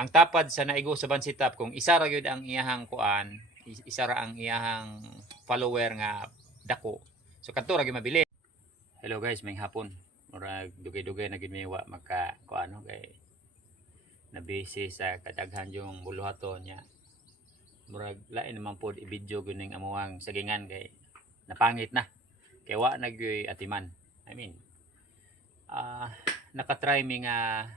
ang tapad sa naigo sa bansitap kung isa ra gyud ang iyahang kuan, isa ra ang iyahang follower nga dako. So kadto ra gyud mabili. Hello guys, may hapon. Murag dugay-dugay na gyud may wa magka kuano kay na busy sa kadaghan yung buluhaton niya. Murag lain naman pod i-video gyud ning amuang sagingan kay napangit na. Kay wa na gyud atiman. I mean, naka-try mi nga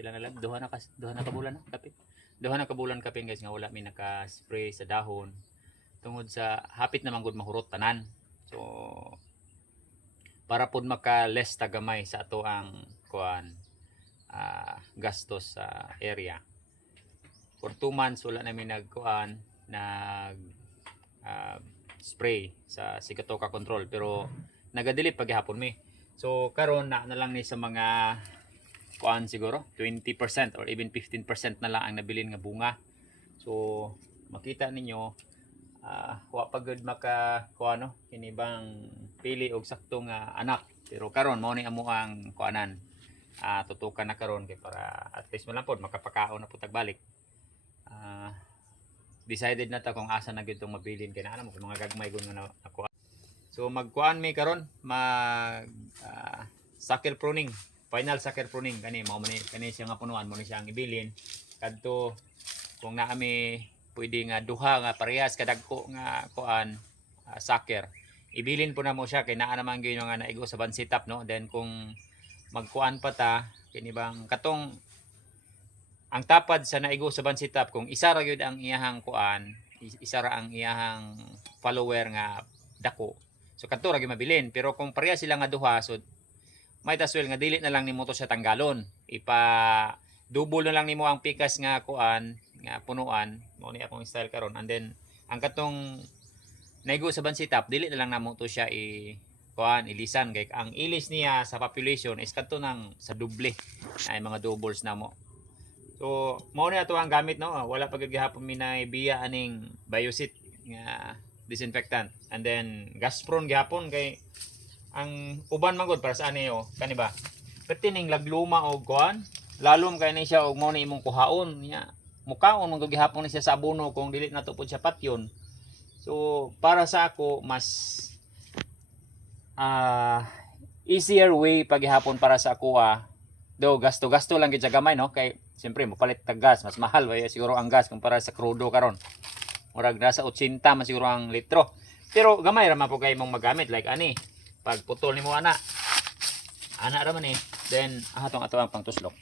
pila na lang duha na kabulan na kapit. Duha na kabulan kapin guys nga wala mi naka-spray sa dahon tungod sa hapit na manggod mahurot tanan. So para pod maka-less tagamay sa ato ang kuan gastos sa area. For 2 months wala namin nagkuan nag spray sa Sigatoka control pero nagadili paghapon mi. So karon na lang ni sa mga kuan siguro 20% or even 15% na lang ang nabilin nga bunga. So makita ninyo wa pagud maka kuano kini bang pili og sakto nga anak. Pero karon mao ni amo ang kuanan. Tutukan na karon kay para at least mo lang pod makapakaon na pud tagbalik. Decided na ta kung asa na gyud tong mabilin kay naa mo mga gagmay gun nga nakuha. So magkuan mi karon mag sucker pruning, final sucker pruning kani mao man kani siya nga punuan mo ni siya ang ibilin kadto kung naa mi pwede nga duha nga parehas kadagko nga kuan sucker. Ibilin po na mo siya kay naa naman gyud nga naigo sa bansitap no. Then kung magkuan pa ta kini bang katong ang tapad sa naigo sa bansitap kung isa ra gyud ang iyahang kuan, isa ra ang iyahang follower nga dako. So kadto ra gyud mabilin pero kung pareha sila nga duha so might as well nga dili na lang nimo to siya tanggalon. Double na lang nimo ang pikas nga kuan nga punuan mo ni akong style karon and then ang katong naigo sa bansitap dili na lang namo to siya kuan ilisan kay ang ilis niya sa population is kadto nang sa doble ay mga doubles na mo. So mao ni ato ang gamit no, wala pa gyud gihapon mi na biya aning Biosit nga disinfectant and then gas prone gihapon kay ang uban man gud para sa ani kani ba pertining lagluma og kuan lalom kay ni siya og mao ni imong kuhaon niya mukaon man gud gihapon ni siya sa abono kung dili na to pud siya patyon. So para sa ako mas easier way paghihapon para sa ako do gasto lang gid sa gamay no kay siyempre mopalit tag gas mas mahal ba siguro ang gas kumpara sa crudo karon murag nasa 80 man siguro ang litro pero gamay ra man po kay mong magamit like ani pag putol nimo ana ra man then ato ang pangtuslok.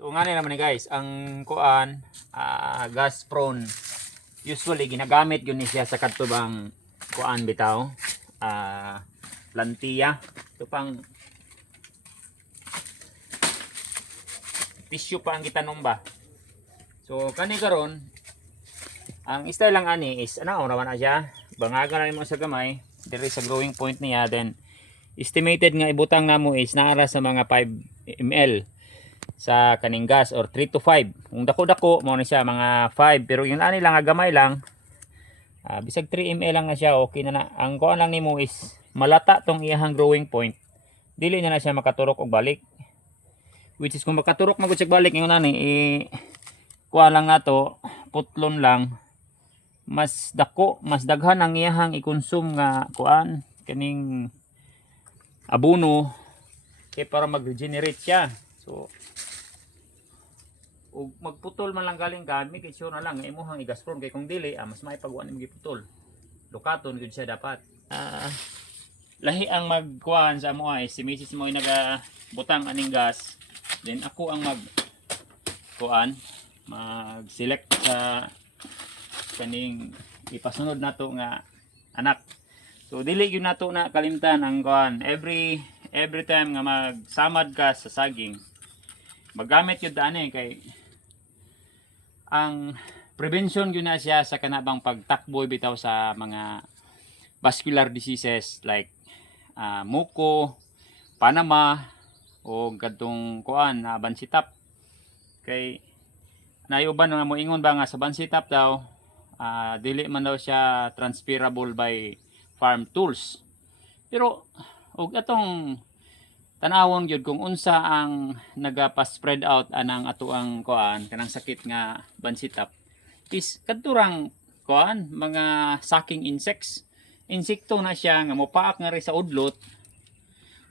So ngani naman ni guys ang kuan gas prone usually ginagamit yun ni siya sa katubang kuan bitaw plantilla ito pang tissue pa ang gitanong ba. So kani karon ang style lang ani is raman na siya bangagan na nimo sa gamay diri sa growing point niya then estimated nga ibutang namo is naara sa mga 5 ml sa kaning gas or 3 to 5 kung dako-dako mo na siya mga 5 pero yung ani lang gamay lang bisag 3 ml lang na siya okay na ang kuan lang nimo is malata tong iyahang growing point dili na siya makaturok og balik which is kung makaturok magud siya balik ngayon ani kuan lang nato putlon lang mas dako mas daghan ang iyahang i-consume nga kuan kaning abono kay para mag-regenerate siya. So ug magputol man lang galing kami kay sure na lang nga imuhang i-gaspron kay kung dili mas maipagwan nimo giputol lukaton gud siya dapat. Lahi ang magkuan sa amo ay si Mrs. mo nagabutang aning gas then ako ang mag-select sa kaning ipasunod nato nga anak. So dili gyud nato na kalimtan ang kuan every time nga magsamad ka sa saging magamit yun ani kay ang prevention yun na siya sa kanabang pagtakbo bitaw sa mga vascular diseases like muko, panama o kadtong kuan bansitap kay nayuban nga moingon ba nga sa bansitap daw dili man daw siya transferable by farm tools pero og atong tanawon gyud kung unsa ang nagapa-spread out anang atuang kuan kanang sakit nga bansitap is kadturang kuan mga sucking insects. Insekto na siya nga mopaak nga ri sa udlot.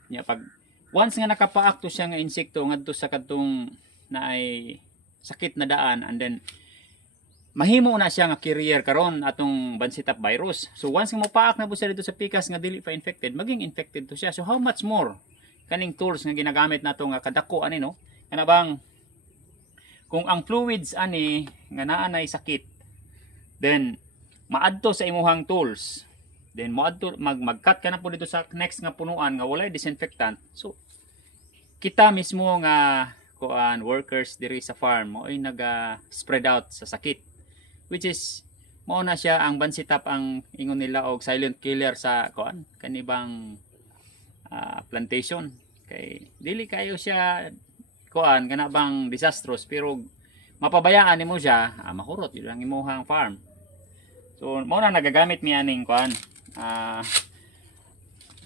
Nya pag once nga nakapaak to siya nga insekto ngadto sa kadtong naay sakit na daan, and then mahimo na siya nga carrier karon atong bansitap virus. So once nga mopaak na po siya dito sa pikas nga dili pa infected, maging infected to siya. So how much more kaning tools nga ginagamit nato nga kadako ani no? Kana bang kung ang fluids ani nga naa nay sakit, then maadto sa imuhang tools. Then moadto mag-cut ka na po dito sa next nga punuan nga walay disinfectant. So kita mismo nga kuan workers diri sa farm mo ay naga-spread out sa sakit. Which is mao na siya ang bansitap ang ingon nila og silent killer sa kuan kanibang plantation. Kay dili kayo siya kuan kana bang disastrous pero mapabayaan nimo siya mahurot yun ang imuhang farm. So mao na nagagamit mi aning kuan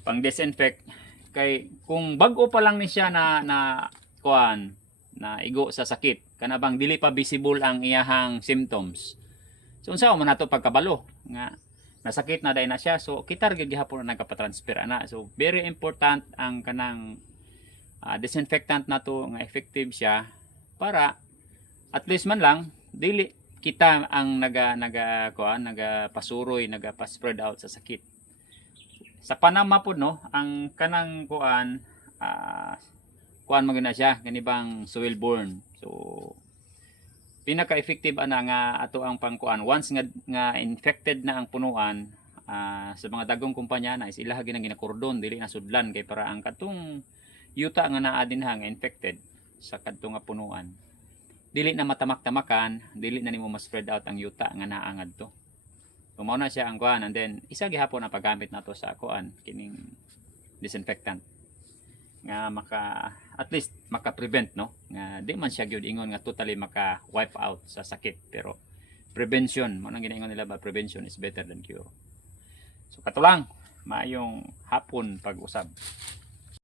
pang disinfect kay kung bag-o pa lang ni siya na kuan na igo sa sakit kana bang dili pa visible ang iyahang symptoms. So unsa man nato pagkabalo nga nasakit na day na siya, so kita gyud gihapon na nagapatransfer ana. So very important ang kanang disinfectant nato nga effective siya para at least man lang dili kita ang nagapasuroy, nagapa-spread out sa sakit. Sa Panama po no, ang kanang kuan magina siya kanibang soil borne. So pinaka-effective ana nga ato ang pangkuan once nga infected na ang punuan sa mga dagong kumpanya na is ilaha ginang ginakordon dili na sudlan kay para ang katong yuta nga naa dinha nga infected sa kadto nga punuan dili na matamak-tamakan, dili na nimo ma-spread out ang yuta nga naa ngadto. So mao na siya ang kuan, and then isa gihapon ang paggamit nato sa kuan kining disinfectant nga at least maka-prevent no nga di man siya gyud ingon nga totally maka-wipe out sa sakit, pero prevention mo nang ginaingon nila ba, prevention is better than cure. So katulang maayong hapon pag-usab.